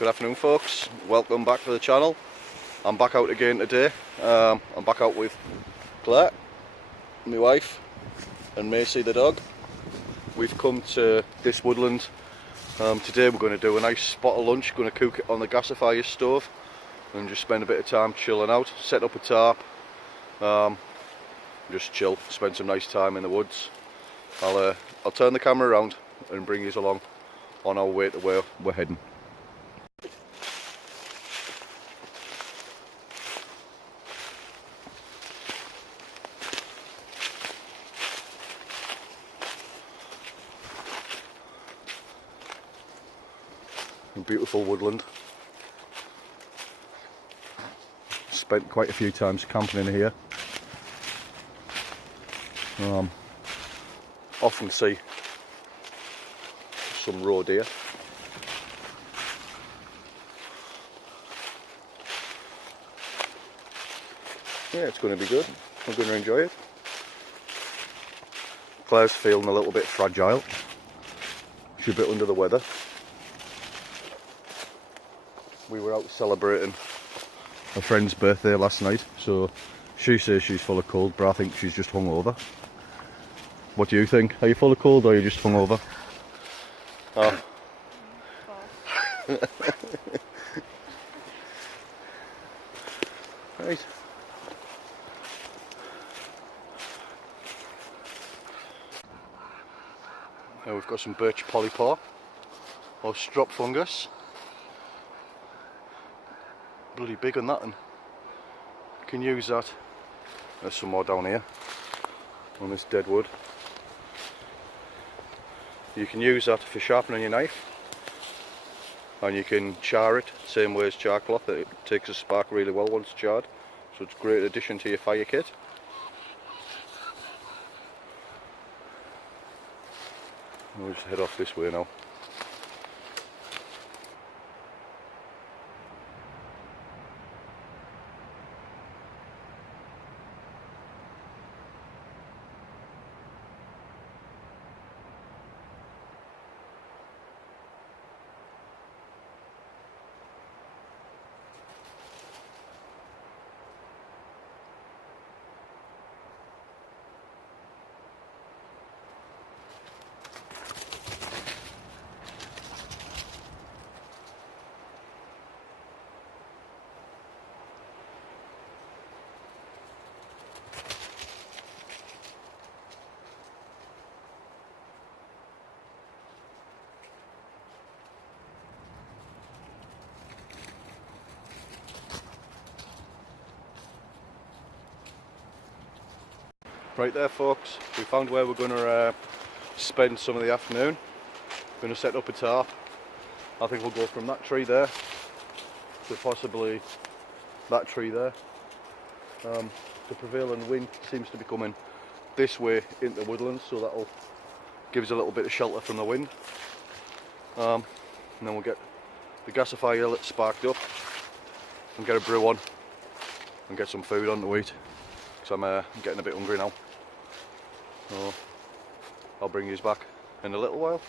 Good afternoon folks, welcome back to the channel. I'm back out again today. I'm back out with Claire, my wife, and Macy the dog. We've come to this woodland. Today we're going to do a nice spot of lunch, going to cook it on the gasifier stove and just spend a bit of time chilling out, set up a tarp, just chill, spend some nice time in the woods. I'll turn the camera around and bring you along on our way to where we're heading. Beautiful woodland. Spent quite a few times camping in here. Often see some roe deer. Yeah, it's going to be good. I'm going to enjoy it. Claire's feeling a little bit fragile. She's a bit under the weather. We were out celebrating a friend's birthday last night, so she says she's full of cold, but I think she's just hungover. What do you think? Are you full of cold or are you just hungover? Oh. Right. Now we've got some birch polypore or strop fungus. Bloody big on that, and you can use that. There's some more down here on this dead wood. You can use that for sharpening your knife, and you can char it same way as char cloth. It takes a spark really well once charred, so it's a great addition to your fire kit. We'll just head off this way now. Right there folks, we found where we're going to spend some of the afternoon. We're going to set up a tarp. I think we'll go from that tree there to possibly that tree there. The prevailing wind seems to be coming this way into the woodlands, so that'll give us a little bit of shelter from the wind. And then we'll get the gasifier sparked up and get a brew on and get some food on to eat, because I'm getting a bit hungry now. So I'll bring you back in a little while.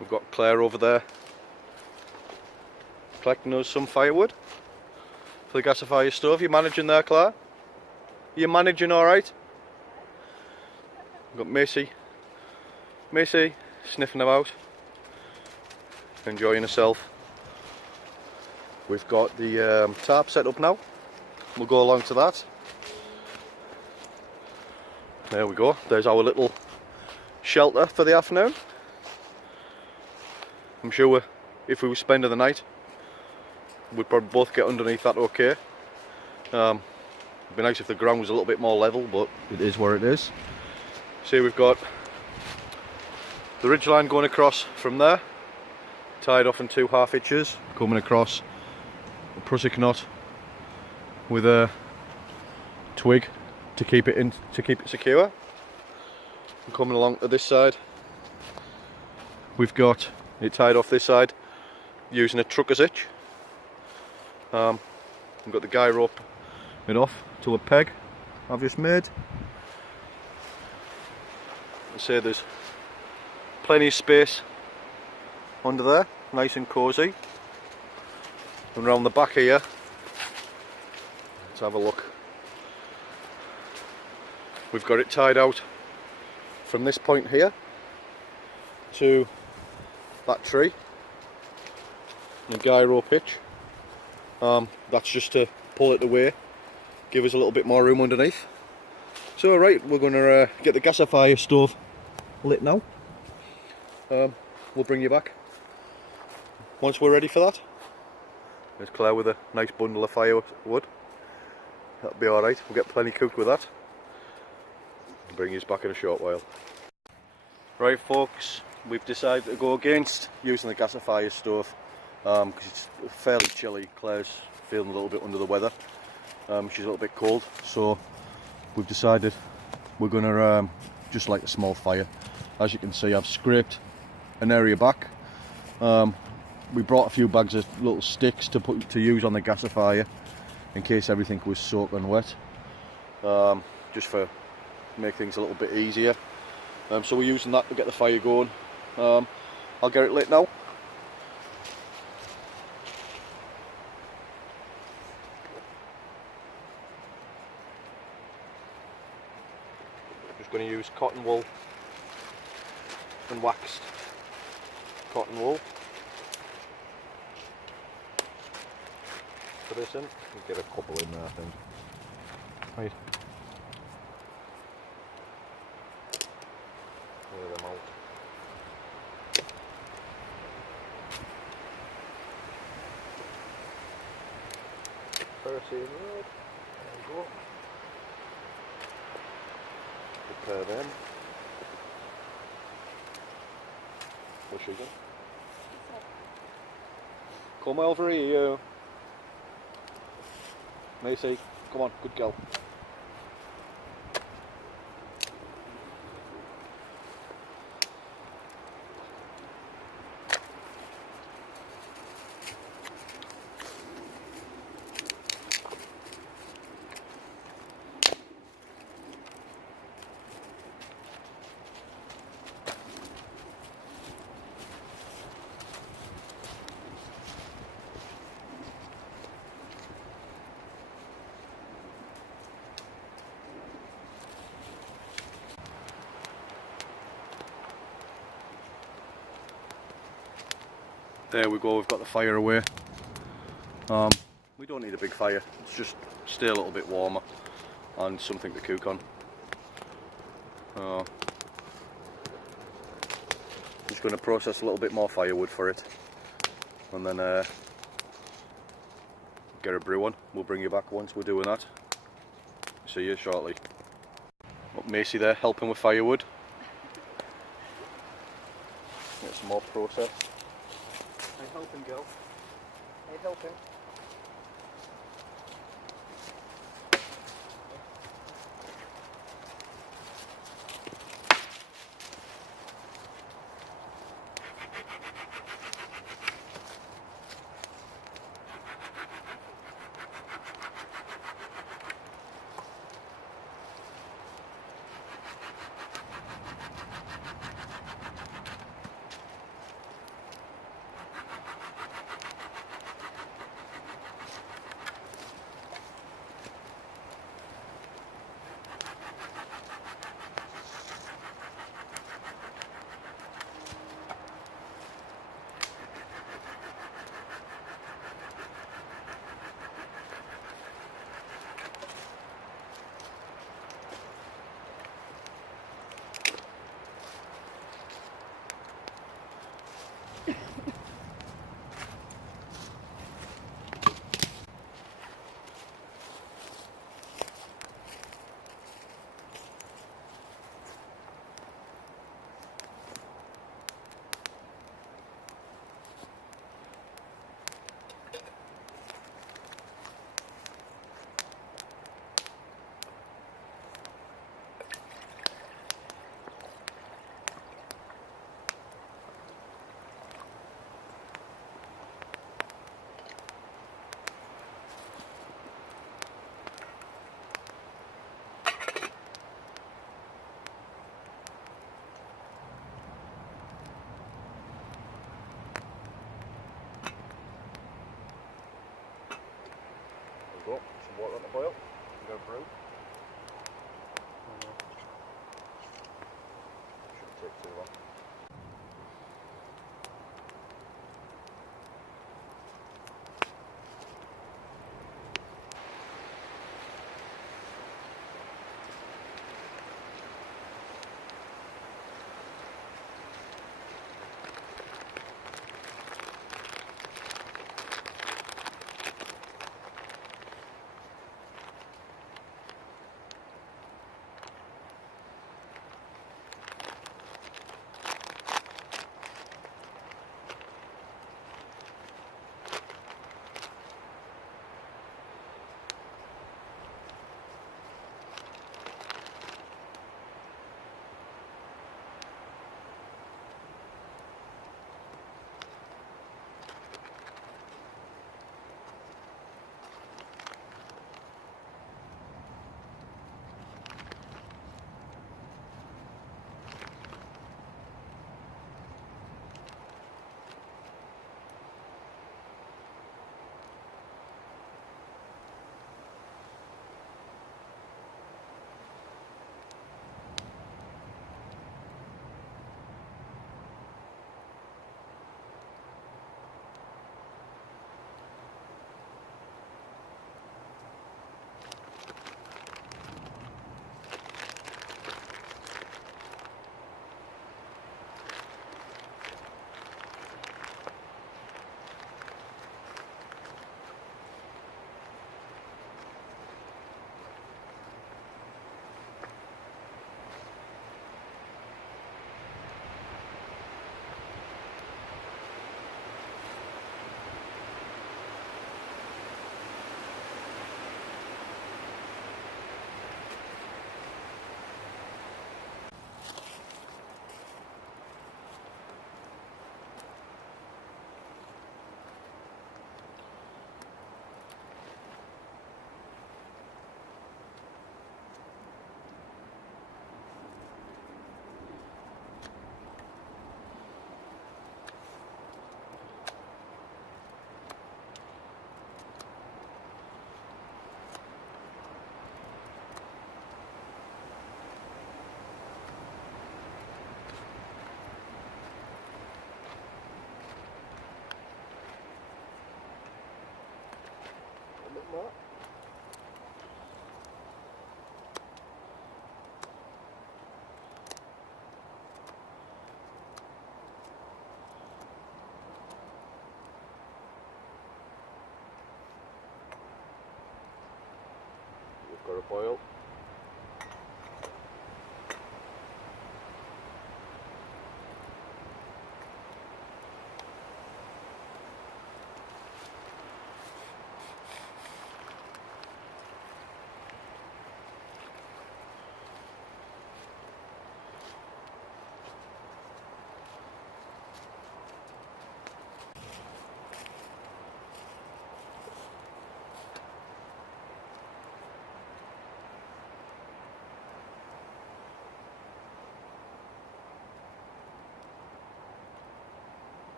We've got Claire over there collecting us some firewood for the gasifier stove. You managing there, Claire? You managing alright? We've got Macy sniffing about, enjoying herself. We've got the tarp set up now. We'll go along to that. There we go. There's our little shelter for the afternoon. I'm sure if we were spending the night, we'd probably both get underneath that okay. It'd be nice if the ground was a little bit more level, but it is where it is. See, we've got the ridge line going across from there, tied off in 2 half hitches, coming across a prusik knot with a twig to keep it secure. And coming along to this side, we've got it tied off this side using a trucker's hitch. We've got the guy rope it off to a peg I've just made. I say there's plenty of space under there, nice and cosy. And round the back here, let's have a look. We've got it tied out from this point here to that tree, and a guy rope hitch. That's just to pull it away, give us a little bit more room underneath. So right, we're going to get the gasifier stove lit now. We'll bring you back once we're ready for that. There's Claire with a nice bundle of firewood. That'll be alright, we'll get plenty cooked with that. I'll bring you back in a short while. Right folks, we've decided to go against using the gasifier stove because it's fairly chilly. Claire's feeling a little bit under the weather. She's a little bit cold, so we've decided we're going to just light a small fire. As you can see, I've scraped an area back. We brought a few bags of little sticks to use on the gasifier in case everything was soaking wet, just for make things a little bit easier. So we're using that to get the fire going. I'll get it lit now. Just going to use cotton wool and waxed cotton wool for this in. We'll get a couple in there, I think. Right. Lay them out. Kerosene red. There we go. Prepare them. What's she doing? Come over here, you. Macy, come on, good girl. There we go, we've got the fire away. We don't need a big fire, it's just stay a little bit warmer and something to cook on. Just going to process a little bit more firewood for it and then get a brew on. We'll bring you back once we're doing that. See you shortly. Got Macy there helping with firewood. Get some more process. Hey, helping girl. Hey, helping. water on the boil. We go brew. Shouldn't take too long. What? We've got a boil.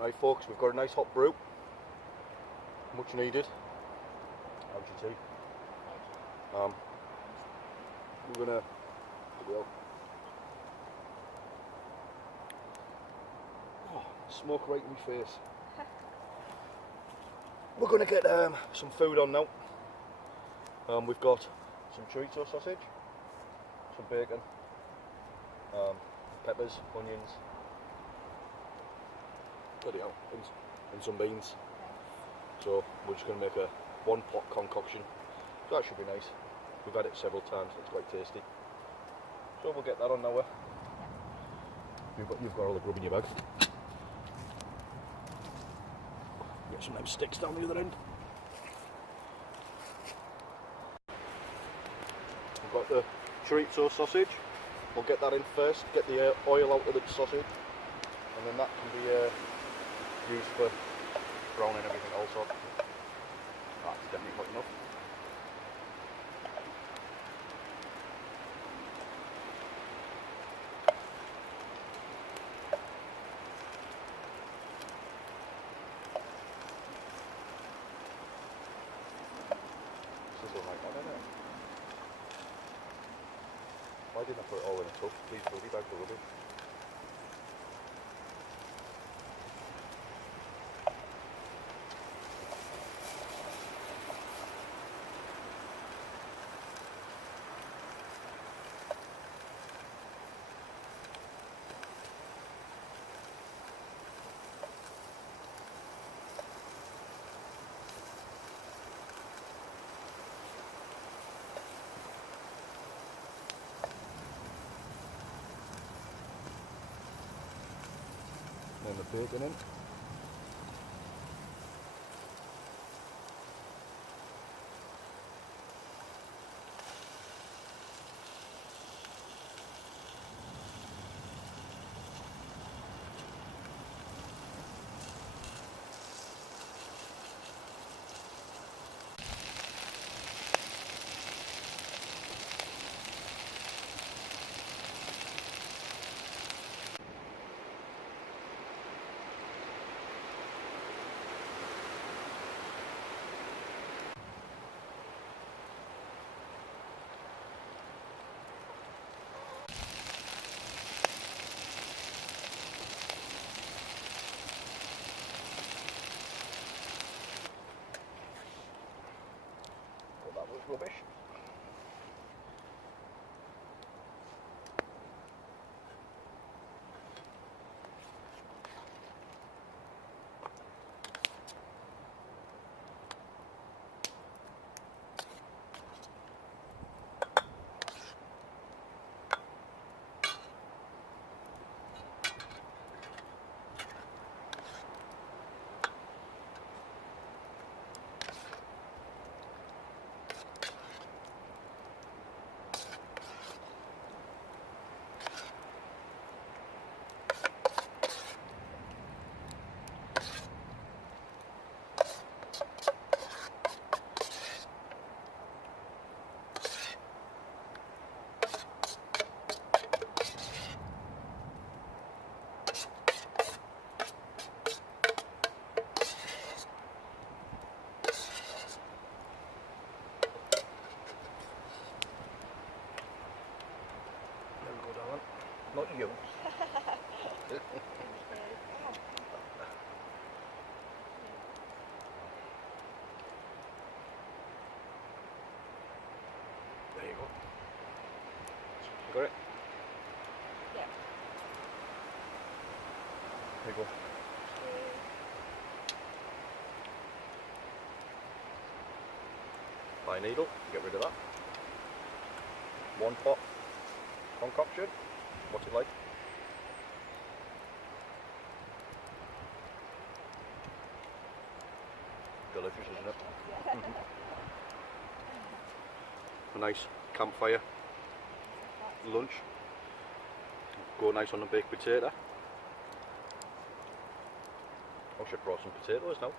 Right folks, we've got a nice hot brew, much needed. How's your tea? We're gonna, smoke right in my face. We're gonna get some food on now. We've got some chorizo sausage, some bacon, peppers, onions, bloody hell, and some beans. So we're just going to make a one pot concoction. So that should be nice. We've had it several times, it's quite tasty. So we'll get that on now. You've got all the grub in your bag. Get some of them sticks down the other end. We've got the chorizo sausage. We'll get that in first, get the oil out of the sausage, and then that can be used for browning everything also. That's definitely hot enough. Why didn't I put it all in a tub? These bloody bags are rubbish. And the bacon in. Well, that was rubbish. Not you. There you go. You got it? Yeah. There you go. Pine needle, get rid of that. 1 pot concoction. What's it like? Delicious, isn't it? A nice campfire lunch. Go nice on a baked potato. I should brought some potatoes now.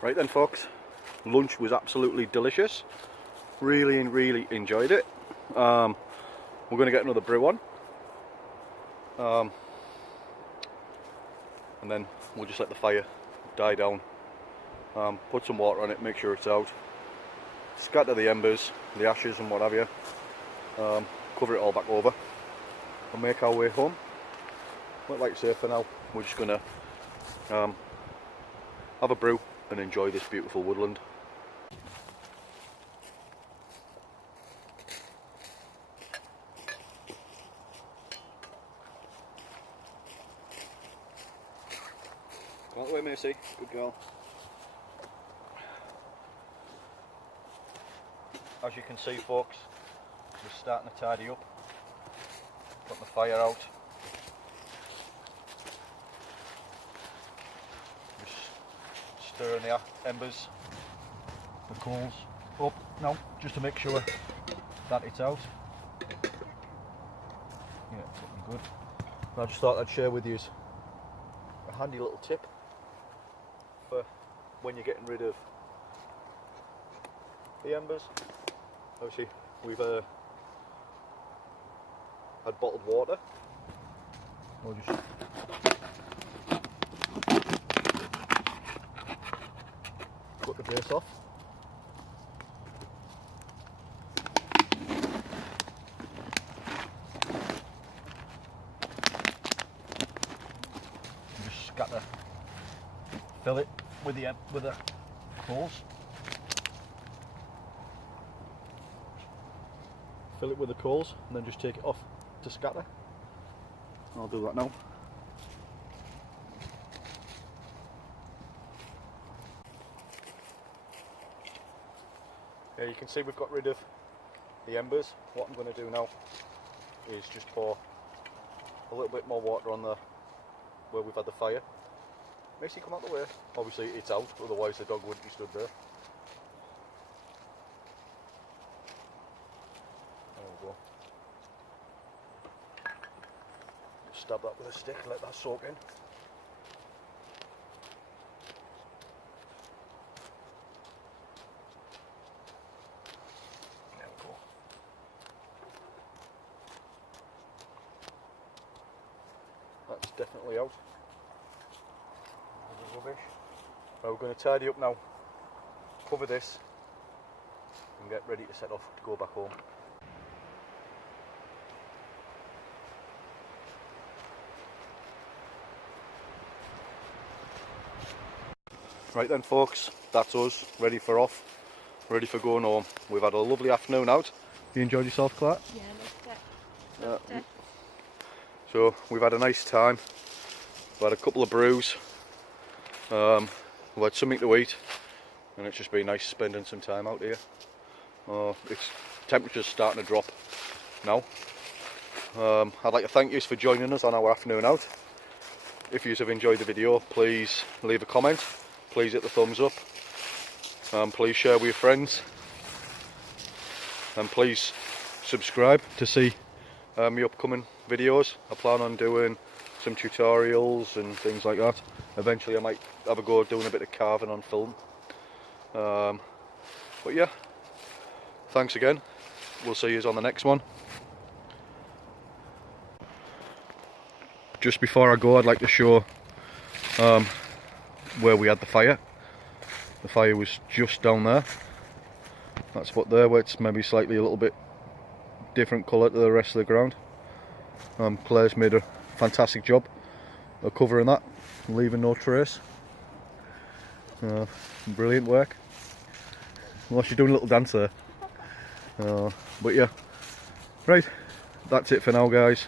Right then folks, lunch was absolutely delicious. Really enjoyed it. We're going to get another brew on. And then we'll just let the fire die down. Put some water on it, make sure it's out. Scatter the embers, the ashes and what have you. Cover it all back over and make our way home. But like I say, for now, we're just going to have a brew and enjoy this beautiful woodland. Go out the way, Macy. Good girl. As you can see, folks, Just starting to tidy up. Putting the fire out. Just stirring the embers, the coals up now, just to make sure that it's out. Yeah, it's looking good. I just thought I'd share with you a handy little tip for when you're getting rid of the embers. Obviously, we've had bottled water. We'll just cut the base off. Just scatter, fill it with the coals. Fill it with the coals and then just take it off to scatter. I'll do that now. Yeah, you can see we've got rid of the embers. What I'm going to do now is just pour a little bit more water on where we've had the fire. Macy, come out the way. Obviously it's out, otherwise the dog wouldn't be stood there. Stab that with a stick, let that soak in. There we go. That's definitely out. Rubbish. Right, we're going to tidy up now, cover this and get ready to set off to go back home. Right then folks, that's us, ready for off, ready for going home. We've had a lovely afternoon out. You enjoyed yourself, Claire? Yeah, loved it. So we've had a nice time. We've had a couple of brews. We've had something to eat, and it's just been nice spending some time out here. Temperature's starting to drop now. I'd like to thank you for joining us on our afternoon out. If you have enjoyed the video, please leave a comment. Please hit the thumbs up, please share with your friends, and please subscribe to see my upcoming videos. I plan on doing some tutorials and things like that. Eventually I might have a go at doing a bit of carving on film. But yeah, thanks again. We'll see you on the next one. Just before I go, I'd like to show where we had the fire. The fire was just down there. That spot there where it's maybe slightly a little bit different colour to the rest of the ground. Claire's made a fantastic job of covering that, leaving no trace. Brilliant work. Well, she's doing a little dance there. But yeah, right, that's it for now guys.